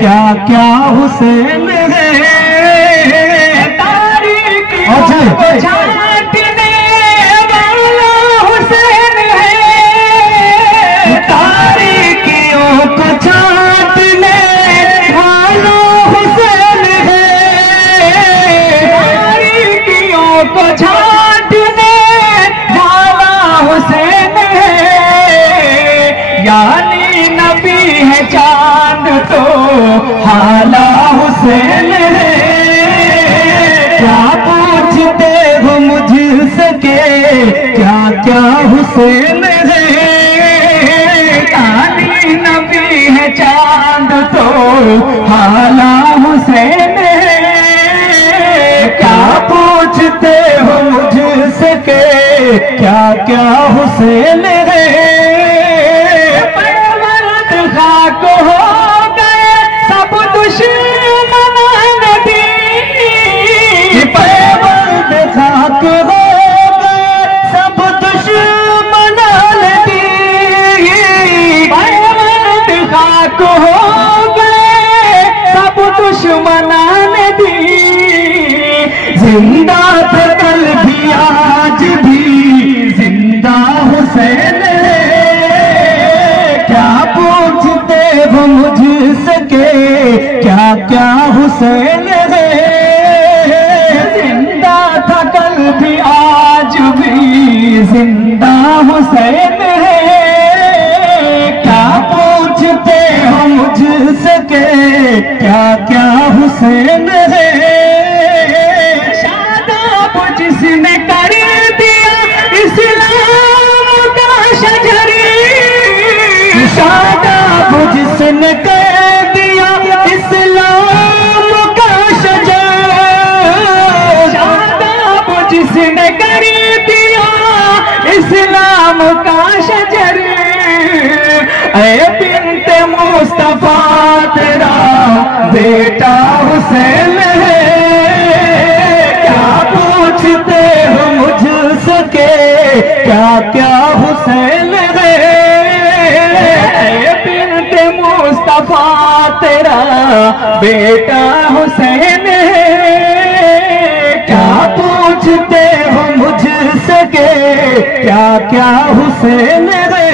क्या क्या हुसैन है, तारीखों को छांटने वाला हुसैन है, तारीखों को छांटने वाला हुसैन है, तारीखों को छांटने वाला हुसैन है, यानी नबी है चांद तो हाला हुसैन है। क्या पूछते हो मुझसे के क्या क्या हुसैन है, यानी नबी है चांद तो हाला हुसैन है। क्या पूछते हो मुझसे के क्या क्या हुसैन है, खाक हो गए सब दुश्मन नदी, पैबंद खाक हो गए सब दुश्मन नदी, पैबंद खाक हो गए सब दुश्मन नदी, जिंदा थे कल भी आज भी जिंदा हुसैन है। क्या पूछते हो मुझसे के क्या क्या हुसैन है, जिंदा था कल भी आज भी जिंदा हुसैन है। क्या पूछते हो मुझसे के क्या क्या हुसैन है, शादाब जिसने कर दिया इस्लाम का शजरी, शादाब जिसने कर दिया इस्लाम का शजर, शादाब जिसने कर दिया इस्लाम का शजर, ऐ बिन्ते मुस्तफा तेरा बेटा हुसैन है। क्या पूछते हो मुझसे के क्या क्या हुसैन है, बिन्ते मुस्तफा तेरा बेटा हुसैन है। क्या पूछते हो मुझसे के क्या क्या हुसैन है,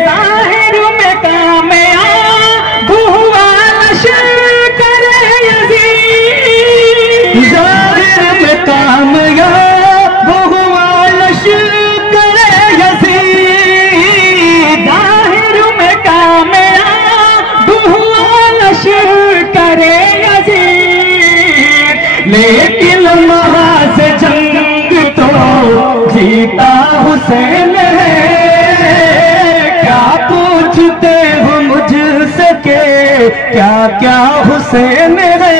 जाहिर में कामयाब हुआ लश्कर यज़ीद, जाहिर में कामयाब हुआ लश्कर यज़ीद, जाहिर में कामयाब हुआ लश्कर यज़ीद, लेकिन महाज जंग तो जीता हुसैन है। क्या पूछते हो मुझसे के क्या क्या हुसैन है,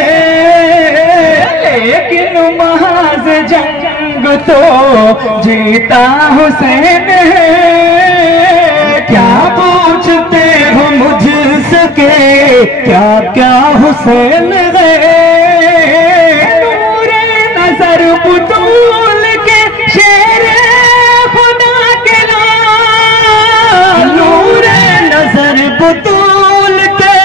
लेकिन महाज जंग तो जीता हुसैन है। क्या पूछते हो मुझसे के क्या क्या हुसैन है, नूरे नजर बुतूल के शेरे खुदा के लाल, नूरे नजर बुतूल के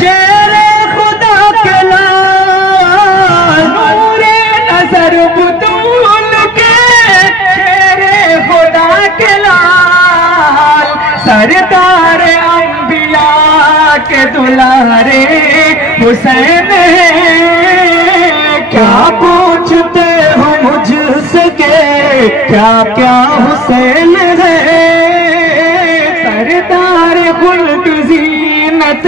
शेरे खुदा के लाल, नूरे नजर बुतूल के शेरे खुदा के लाल, सरदार अंबिया के दुलारे हुसैन है। क्या पूछते हो मुझसे के क्या क्या हुसैन है, सरदार खुल्द ज़ीनत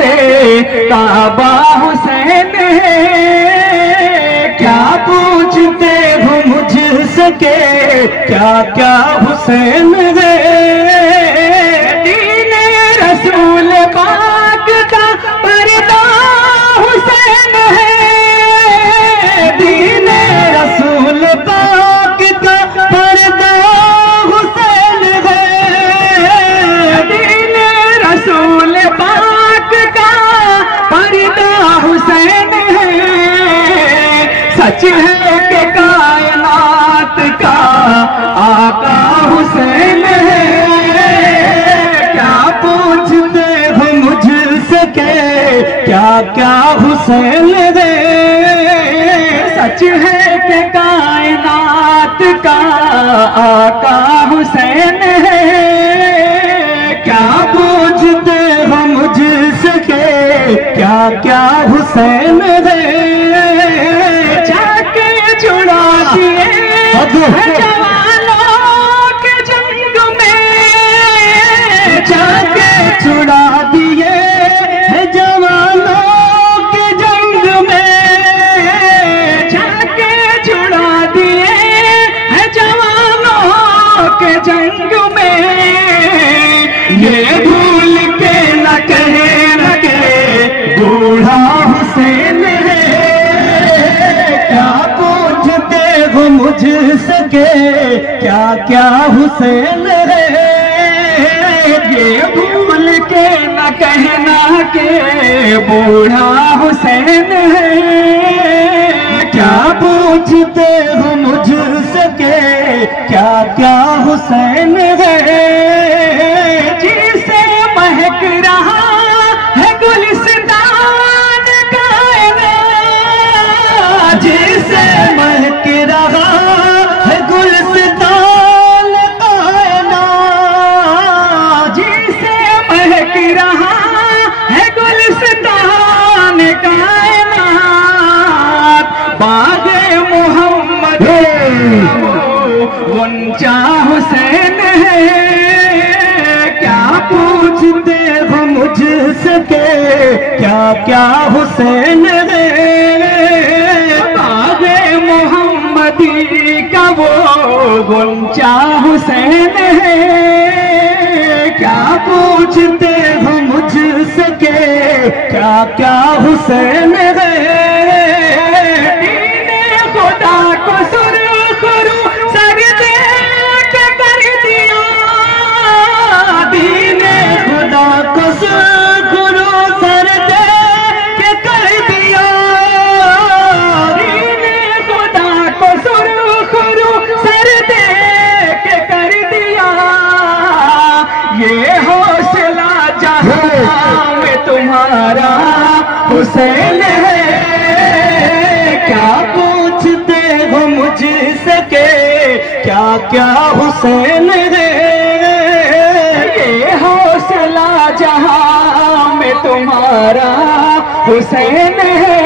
काबा हुसैन है। क्या पूछते हो मुझसे के क्या क्या हुसैन है, दीन रसूल पाक का पर्दा हुसैन है, दीन रसूल पाक का पर्दा हुसैन है, दीन रसूल पाक का पर्दा हुसैन है। सच है कि कायनात का आका हुसैन है। क्या पूछते हो मुझसे के क्या क्या हुसैन है। सच है कि कायनात का आका हुसैन है। क्या पूछते हो मुझसे क्या क्या हुसैन है। जाके छुड़ा दिए जवानों के जंग में, जाके छुड़ा दिए जवानों के जंग में, जाके छुड़ा दिए जवानों के जंग में। ये भूल के न कहे न के बूढ़ा हुसैन है। क्या पूछते हो मुझसे क्या क्या हुसैन है। ये भूल के न कहना के बूढ़ा हुसैन है। क्या पूछते हो मुझसे क्या क्या हुसैन है। जिसे महक रहा है गुलिस्तान कायनात, जिसे महक रहा है गुलिस्तान कायनात, जिसे महक रहा है गुलिस्तान कायनात। बागे मोहम्मद ऊंचा हुसैन है। क्या पूछते हो मुझसे क्या क्या हुसैन है। बागे मोहम्मदी का वो ऊंचा हुसैन है। क्या पूछते हो मुझसे क्या क्या हुसैन है। दीने खुदा को सुरखरू सर दे के कर दिया, दीने खुदा को सुरखरू सर दे के कर दिया, दीने खुदा को सुरखरू सर दे के कर दिया। ये हौसला जहां में तुम्हारा हुसैन है। क्या पूछते हो मुझसे क्या क्या हुसैन है। ये हौसला जहां में तुम्हारा हुसैन है।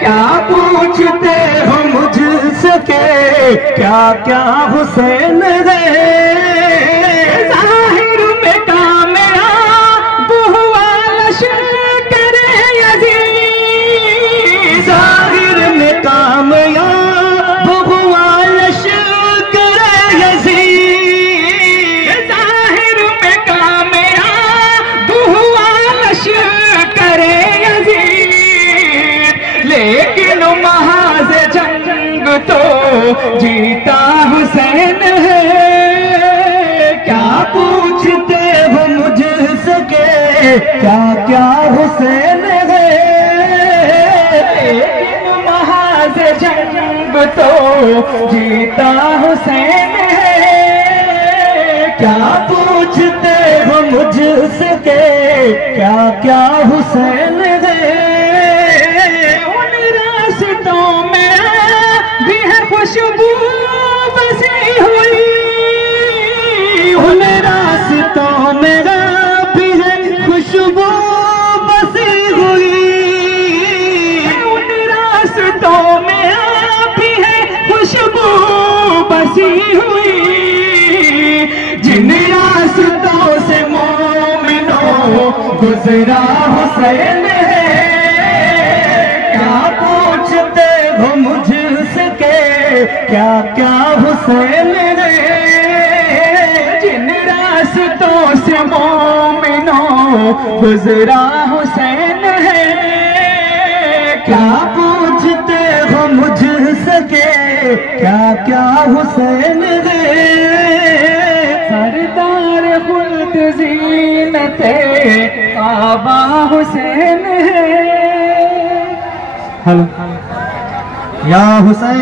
क्या पूछते हो मुझसे क्या क्या हुसैन है। जाहिर में कामयाब हुआ लश्कर यज़ीद, जाहिर में कामयाब हुआ लश्कर यज़ीद, जाहिर में कामयाब हुआ लश्कर यज़ीद। लेकिन महाज़ जंग तो जीता हुसैन है। क्या पूछते हो मुझसे क्या क्या हुसैन है। लेकिन महाज़ जंग तो जीता हुसैन है। क्या पूछते हो मुझसे क्या क्या हुसैन है। उन रास्तों में भी है खुशबू बसी हुई, उन रास्तों में भी है खुशबू बसी हुई, उन रास्तों में भी है खुशबू बसी हुई। जिन रास्तों से मोमिनों गुजरा हुसैन है। क्या पूछते हो मुझसे क्या क्या हुसैन है। जिन रास्तों से मोमिनों गुजरा हुसैन है। क्या पूछते हो मुझसे क्या क्या हुसैन है। सरदार खुल्द ज़ीनते काबा हुसैन है। या हुसैन